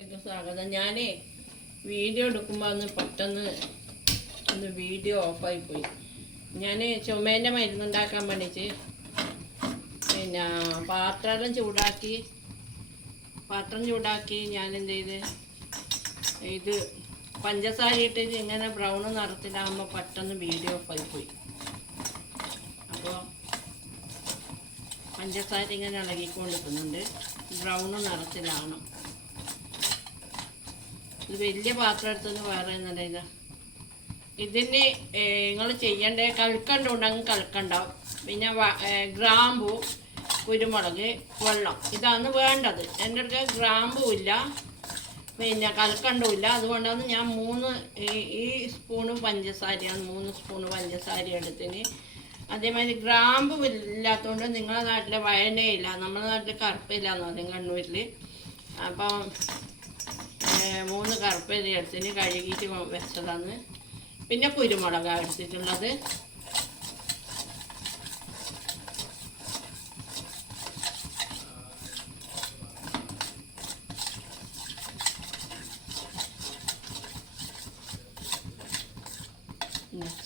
സ്വാഗതം. ഞാനേ വീഡിയോ എടുക്കുമ്പോൾ പെട്ടെന്ന് വീഡിയോ ഓഫായി പോയി. ഞാൻ ചുമേൻ്റെ മരുന്നുണ്ടാക്കാൻ വേണ്ടിയിട്ട് പിന്നെ പാത്രം ചൂടാക്കി ഞാൻ എന്ത് ചെയ്ത് ഇത് പഞ്ചസാര ഇട്ടിട്ട് ഇങ്ങനെ ബ്രൗൺ നിറത്തിലാകുമ്പോൾ പെട്ടെന്ന് വീഡിയോ ഓഫായി പോയി. അപ്പോൾ പഞ്ചസാര ഇങ്ങനെ ഇളകിക്കൊണ്ടിരിക്കുന്നുണ്ട്. ബ്രൗൺ നിറത്തിലാവണം. ഇത് വലിയ പാത്രം എടുത്തൊന്ന് വേറെ എന്നല്ല ഇതിന് നിങ്ങൾ ചെയ്യേണ്ട കൽക്കണ്ടുണ്ടെങ്കിൽ കൽക്കണ്ടാവും. പിന്നെ ഗ്രാമ്പു, കുരുമുളക്, വെള്ളം, ഇതാണ് വേണ്ടത്. എൻ്റെ അടുത്ത് ഗ്രാമ്പും ഇല്ല, പിന്നെ കൽക്കണ്ടും ഇല്ല. അതുകൊണ്ടാണ് ഞാൻ ഈ സ്പൂണ് പഞ്ചസാരയാണ് 3 സ്പൂണ് പഞ്ചസാര എടുത്തിന്. അതേമാതിരി ഗ്രാമ്പ് ഇല്ലാത്തതുകൊണ്ട് നിങ്ങളുടെ നാട്ടിലെ വയനയില്ല, നമ്മുടെ നാട്ടിൽ കറുപ്പില്ല എന്ന് പറയും കണ്ണൂരിൽ. അപ്പം 3 കറുപ്പേരി എടുത്തിന് കഴുകിയിട്ട് വെച്ചതാണ്. പിന്നെ കുരുമുളകാണ് എടുത്തിട്ടുള്ളത്.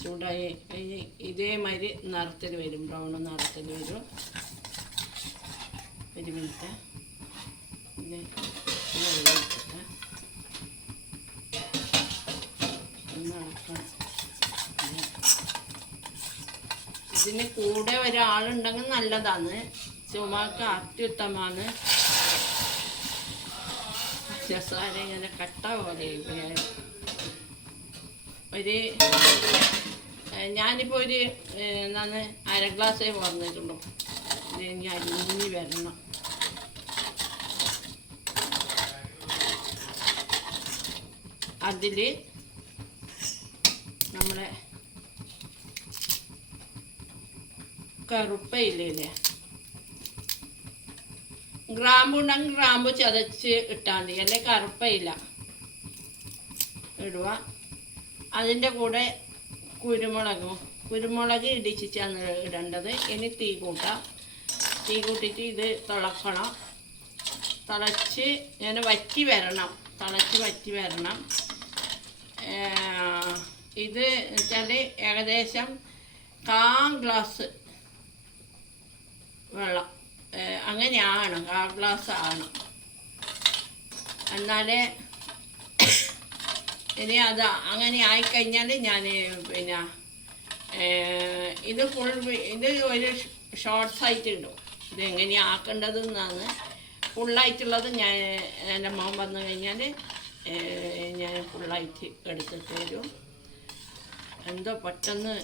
ചൂടായി ഇതേമാതിരി നിറത്തിൽ വരും, ബ്രൗൺ നിറത്തിൽ വരും. ഒരു മിനിറ്റ് ഇതിന് കൂടെ ഒരാളുണ്ടെങ്കിൽ നല്ലതാണ്. ചുമക്ക് അത്യുത്തമാണ്. പഞ്ചസാര ഇങ്ങനെ കട്ട പോലെ ഞാനിപ്പോൾ എന്താണ് 1/2 ഗ്ലാസ്സേ പറഞ്ഞിട്ടുള്ളൂ. ഇത് ഇനി അരിഞ്ഞ് വരണം. അതിൽ നമ്മുടെ കറുപ്പയില്ലേ, ഗ്രാമ്പുണ്ടെങ്കിൽ ഗ്രാമ്പു ചതച്ച് ഇട്ടാൽ മതി, അല്ലെ കറുപ്പയില്ല ഇടുക. അതിൻ്റെ കൂടെ കുരുമുളക് ഇടിച്ചാണ് ഇടേണ്ടത്. ഇനി തീ കൂട്ടിയിട്ട് ഇത് തിളക്കണം. തിളച്ച് ഇങ്ങനെ വറ്റി വരണം. ഇത് വെച്ചാൽ ഏകദേശം 1/4 ഗ്ലാസ് വെള്ളം അങ്ങനെയാണ്, 1/4 ഗ്ലാസ് ആണ്. എന്നാലേ ഇനി അത് അങ്ങനെ ആയിക്കഴിഞ്ഞാൽ ഞാൻ പിന്നെ ഇത് ഒരു ഷോർട്ട്സ് ആയിട്ട് ഇടും. ഇത് എങ്ങനെയാണ് ആക്കേണ്ടതെന്നാണ് ഫുള്ളായിട്ടുള്ളത്. ഞാൻ എൻ്റെ മോൻ വന്നു കഴിഞ്ഞാൽ ഞാൻ ഫുള്ളായിട്ട് എടുത്തിട്ട് വരും. എന്തോ പെട്ടെന്ന്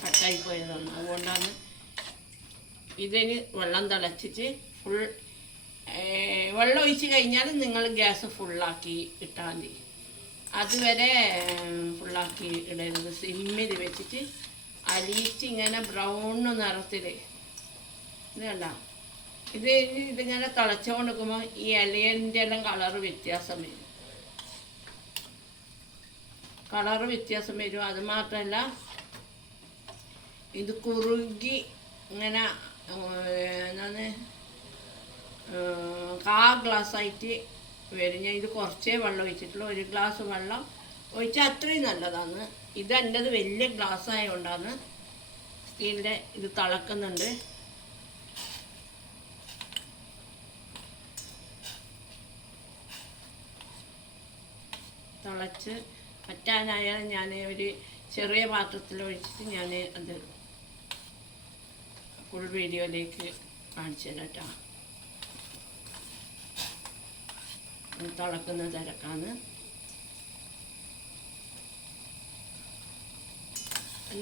കട്ടായി പോയതാണ്. അതുകൊണ്ടാണ് ഇതിന് വെള്ളം തിളച്ചിട്ട് വെള്ളം ഒഴിച്ച് കഴിഞ്ഞാൽ നിങ്ങൾ ഗ്യാസ് ഫുള്ളാക്കി ഇട്ടാൽ മതി. അതുവരെ ഫുള്ളാക്കി ഇടരുത്. സിമ്മിൽ വെച്ചിട്ട് അലിയിച്ച് ഇങ്ങനെ ബ്രൗൺ നിറത്തിൽ ഇത് കണ്ട. ഇതിങ്ങനെ തിളച്ചുകൊണ്ട് നിൽക്കുമ്പോൾ ഈ ഇലയുടെ എല്ലാം കളറ് വ്യത്യാസം വരും. അത് മാത്രമല്ല ഇത് കുറുകി ഇങ്ങനെ എന്താണ് 1/4 ഗ്ലാസ്സായിട്ട് വരും. ഞാൻ ഇത് കുറച്ചേ വെള്ളം ഒഴിച്ചിട്ടുള്ളൂ. 1 ഗ്ലാസ് വെള്ളം ഒഴിച്ചാൽ അത്രയും നല്ലതാണ്. ഇത് എൻ്റെത് വലിയ ഗ്ലാസ് ആയതുകൊണ്ടാണ്. സ്റ്റീലിൻ്റെ ഇത് തിളക്കുന്നുണ്ട്. തിളച്ച് പറ്റാനായാൽ ഞാൻ ഒരു ചെറിയ പാത്രത്തിൽ ഒഴിച്ചിട്ട് ഞാൻ അത് ഫുൾ വീഡിയോയിലേക്ക് കാണിച്ചു തരാം കേട്ടോ. തിളക്കുന്ന തിരക്കാണ്.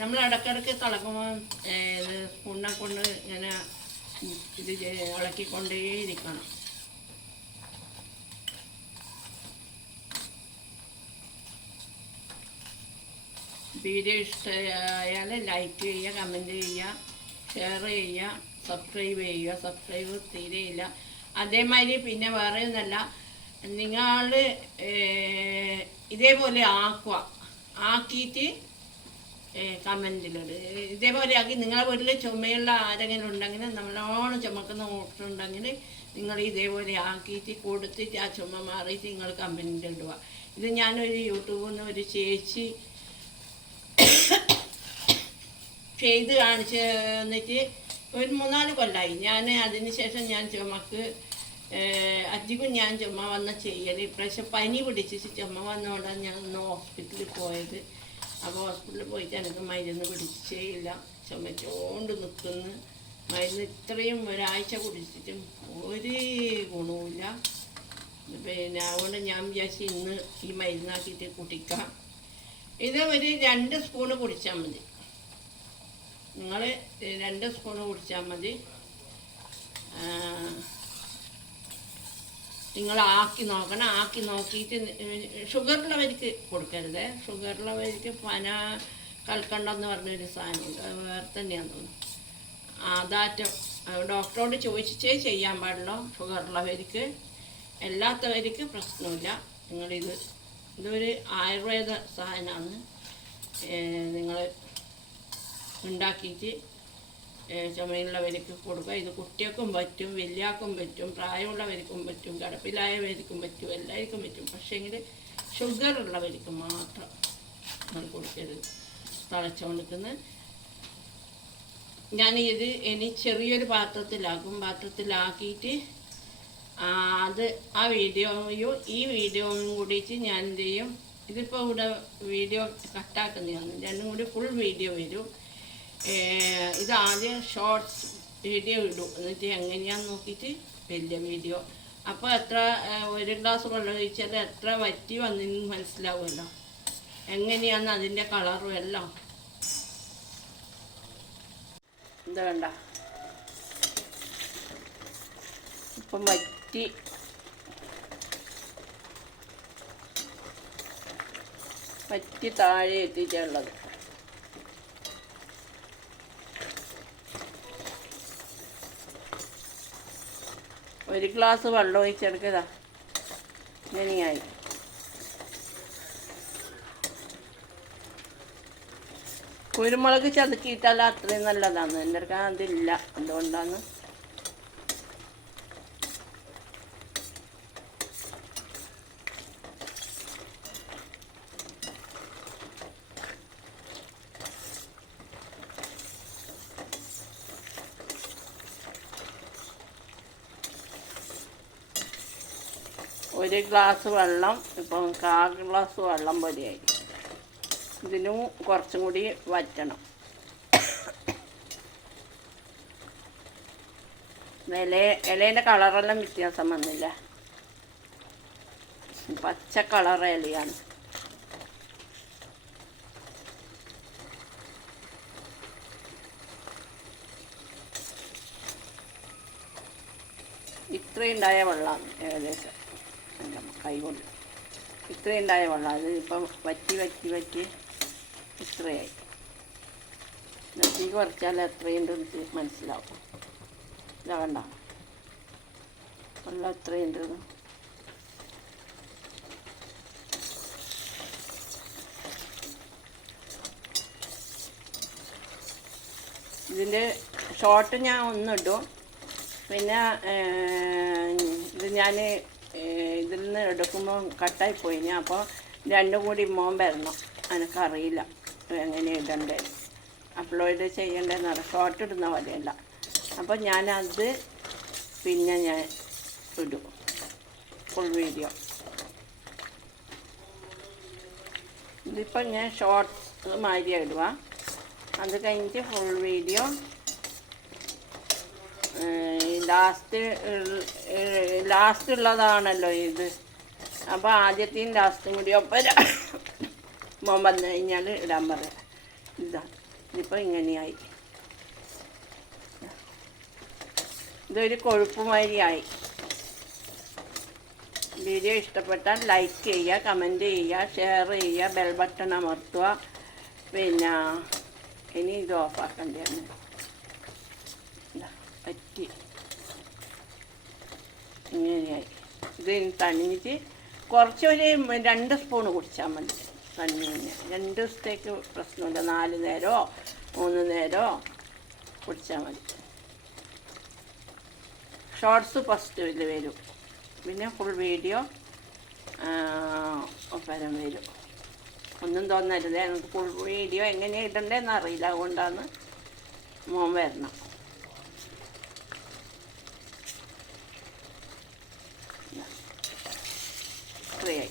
നമ്മൾ ഇടയ്ക്കിടയ്ക്ക് തിളക്കുമ്പോൾ സ്പൂണിനെ കൊണ്ട് ഇങ്ങനെ ഇത് ഇളക്കിക്കൊണ്ടേയിരിക്കണം. വീഡിയോ ഇഷ്ടമായാൽ ലൈക്ക് ചെയ്യുക, കമൻറ്റ് ചെയ്യുക, ഷെയർ ചെയ്യുക, സബ്സ്ക്രൈബ് തീരെയില്ല. അതേമാതിരി പിന്നെ വേറെ ഒന്നല്ല, നിങ്ങൾ ഇതേപോലെ ആക്കിയിട്ട് കമൻറ്റിലിട്. ഇതേപോലെ ആക്കി നിങ്ങളുടെ വീട്ടിൽ ചുമയുള്ള ആരെങ്കിലും ഉണ്ടെങ്കിൽ നല്ലോണം ചുമക്കുന്ന ഓട്ടുണ്ടെങ്കിൽ നിങ്ങൾ ഇതേപോലെ ആക്കിയിട്ട് കൊടുത്തിട്ട് ആ ചുമ മാറിയിട്ട് നിങ്ങൾ കമ്പനിയിൽ ഇടുക. ഇത് ഞാനൊരു യൂട്യൂബിൽ നിന്ന് ഒരു ചേച്ചി ചെയ്ത് കാണിച്ച് എന്നിട്ട് ഒരു 3-4 കൊല്ലമായി. ഞാൻ അതിന് ശേഷം ഞാൻ ചുമക്ക് അധികം ഞാൻ ചുമ വന്ന ചെയ്യൽ. ഇപ്രാവശ്യം പനി പിടിച്ചിട്ട് ചുമ വന്നുകൊണ്ടാണ് ഞാൻ ഒന്ന് ഹോസ്പിറ്റലിൽ പോയത്. അപ്പോൾ ഹോസ്പിറ്റലിൽ പോയിട്ട് എനിക്ക് മരുന്ന് പിടിച്ചേയില്ല, ചുമച്ചോണ്ട് നിൽക്കുന്നു. മരുന്ന് ഇത്രയും ഒരാഴ്ച കുടിച്ചിട്ടും ഒരു ഗുണവുമില്ല. പിന്നെ അതുകൊണ്ട് ഞാൻ വിചാരിച്ച് ഇന്ന് ഈ മരുന്നാക്കിയിട്ട് കുടിക്കാം. ഇത് ഒരു 2 സ്പൂണ് കുടിച്ചാൽ മതി. നിങ്ങൾ 2 സ്പൂണ് കുടിച്ചാൽ മതി. നിങ്ങൾ ആക്കി നോക്കണം. ആക്കി നോക്കിയിട്ട് ഷുഗറുള്ളവർക്ക് കൊടുക്കരുത്. ഷുഗറുള്ളവർക്ക് പന കൽക്കണ്ടെന്ന് പറഞ്ഞൊരു സാധനമുണ്ട്, അത് വേറെ തന്നെയാണെന്ന് തോന്നുന്നു. അതാറ്റം ഡോക്ടറോട് ചോദിച്ചേ ചെയ്യാൻ പാടുള്ളൂ. ഷുഗറുള്ളവർക്ക്, അല്ലാത്തവർക്ക് പ്രശ്നമില്ല. ഇതൊരു ആയുർവേദ സാധനമാണ്. നിങ്ങൾ ഉണ്ടാക്കിയിട്ട് ചുമയുള്ളവർക്ക് കൊടുക്കുക. ഇത് കുട്ടികൾക്കും പറ്റും, വലിയാൾക്കും പറ്റും, പ്രായമുള്ളവർക്കും പറ്റും, കിടപ്പിലായവർക്കും പറ്റും, എല്ലാവർക്കും പറ്റും. പക്ഷേങ്കിൽ ഷുഗറുള്ളവർക്ക് മാത്രം നിങ്ങൾ കൊടുക്കരുത്. തിളച്ചുകൊണ്ടിരിക്കുന്നത് ഞാനിത് ഇനി ചെറിയൊരു പാത്രത്തിലാക്കിയിട്ട് അത് ആ വീഡിയോയും ഈ വീഡിയോയും കൂടിയിട്ട് ഞാൻ എന്ത് ചെയ്യും, ഇതിപ്പോൾ ഇവിടെ വീഡിയോ കട്ടാക്കുന്നതാണ്, രണ്ടും കൂടി ഫുൾ വീഡിയോ വരും. ഇത് ആദ്യം ഷോർട്സ് വീഡിയോ ഇടും, എന്നിട്ട് എങ്ങനെയാന്ന് നോക്കിയിട്ട് വലിയ വീഡിയോ. അപ്പോൾ എത്ര 1 ഗ്ലാസ് വെള്ളം ഒഴിച്ചാൽ എത്ര വറ്റി വന്നെന്ന് മനസ്സിലാവുമല്ലോ, എങ്ങനെയാന്ന് അതിൻ്റെ കളറും എല്ലാം. ഇത് വേണ്ട, ഇപ്പം വറ്റി താഴെ എത്തിച്ചുള്ളത്. ഒരു ഗ്ലാസ് വെള്ളം ഒഴിച്ചെടുക്കതാ ഇങ്ങനെയായി. കുരുമുളക് ചതുക്കിയിട്ടാൽ അത്രയും നല്ലതാണ്. എൻ്റെ അടുക്ക അതില്ല, അതുകൊണ്ടാണ്. ഒരു ഗ്ലാസ് വെള്ളം ഇപ്പം 1/4 ഗ്ലാസ് വെള്ളം പോലെയായി. ഇതിനും കുറച്ചും കൂടി വറ്റണം. ഇലേൻ്റെ കളറെല്ലാം വ്യത്യാസം വന്നില്ല, പച്ച കളർ ഇലയാണ്. ഇത്രയുണ്ടായ വെള്ളമാണ് ഏകദേശം, കൈ കൊണ്ട് ഇത്രയുണ്ടായ വെള്ളം. അത് ഇപ്പം വറ്റി ഇത്രയായി. തീ കുറച്ചാൽ എത്രയുണ്ടെന്ന് മനസ്സിലാവും. ഇതാ വേണ്ട, വെള്ളം എത്രയുണ്ടെന്ന്. ഇതിൻ്റെ ഷോർട്ട് ഞാൻ ഒന്നിടും, പിന്നെ ഇത് ഞാൻ ഇതിൽ നിന്ന് എടുക്കുമ്പോൾ കട്ടായിപ്പോയി. അപ്പോൾ രണ്ടും കൂടി മോൻ വരണം, എനിക്കറിയില്ല എങ്ങനെ ഇടണ്ടേ, അപ്ലോഡ് ചെയ്യേണ്ടതെന്ന് ഷോർട്ട് ഇടുന്ന പോലെയല്ല. അപ്പോൾ ഞാനത് പിന്നെ ഞാൻ ഇടും ഫുൾ വീഡിയോ. ഇതിപ്പോൾ ഞാൻ ഷോർട്സ് മാതിരി ഇടുക, അത് കഴിഞ്ഞിട്ട് ഫുൾ വീഡിയോ. ലാസ്റ്റ് ഉള്ളതാണല്ലോ ഇത്. അപ്പോൾ ആദ്യത്തെയും ലാസ്റ്റും കൂടി ഒപ്പം മോൻ വന്നു കഴിഞ്ഞാൽ ഇടാൻ പറയാം. ഇതിപ്പോൾ ഇങ്ങനെയായി, ഇതൊരു കൊഴുപ്പുമാതിരിയായി. വീഡിയോ ഇഷ്ടപ്പെട്ടാൽ ലൈക്ക് ചെയ്യുക, കമൻറ്റ് ചെയ്യുക, ഷെയർ ചെയ്യുക, ബെൽ ബട്ടൺ അമർത്തുക. പിന്നെ ഇനി ഇത് ഓഫാക്കേണ്ടതാണ്. പറ്റി ഇങ്ങനെയായി. ഇത് തണിഞ്ഞിട്ട് കുറച്ചൊരു 2 സ്പൂണ് കുടിച്ചാൽ മതി. തണിഞ്ഞ് 2 ദിവസത്തേക്ക് പ്രശ്നമില്ല, 4 നേരമോ 3 നേരമോ കുടിച്ചാൽ മതി. ഷോർട്സ് ഫസ്റ്റിൽ വരും, പിന്നെ ഫുൾ വീഡിയോ ഒപ്പരം വരും. ഒന്നും തോന്നരുത്, എനിക്ക് ഫുൾ വീഡിയോ എങ്ങനെയാണ് ഇടണ്ടതെന്ന് അറിയില്ല, അതുകൊണ്ടാണ് മോൻ വരണം. ഫ്രീയായി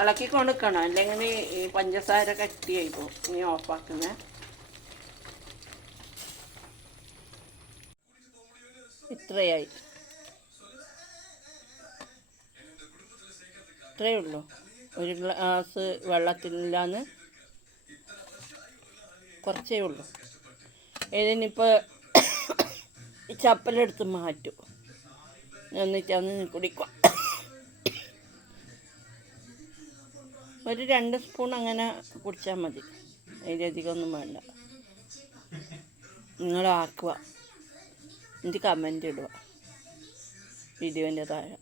ഇളക്കി കൊടുക്കണം, അല്ലെങ്കിൽ ഈ പഞ്ചസാര കട്ടിയായി പോകും. ഇനി ഓഫാക്കുന്നത് ഇത്രയായി, ഇത്രയേ ഉള്ളൂ. ഒരു ഗ്ലാസ് വെള്ളത്തിലാന്ന് കുറച്ചേ ഉള്ളൂ. ഇതിനിപ്പോൾ ഈ ചപ്പലെടുത്ത് മാറ്റും, എന്നിട്ടൊന്ന് കുടിക്കുക. ഒരു 2 സ്പൂൺ അങ്ങനെ കുടിച്ചാൽ മതി, അതിലധികം ഒന്നും വേണ്ട. നിങ്ങളാക്കുക, എന്നിട്ട് കമൻ്റ് ഇടുക വീഡിയോൻ്റെ താഴെ.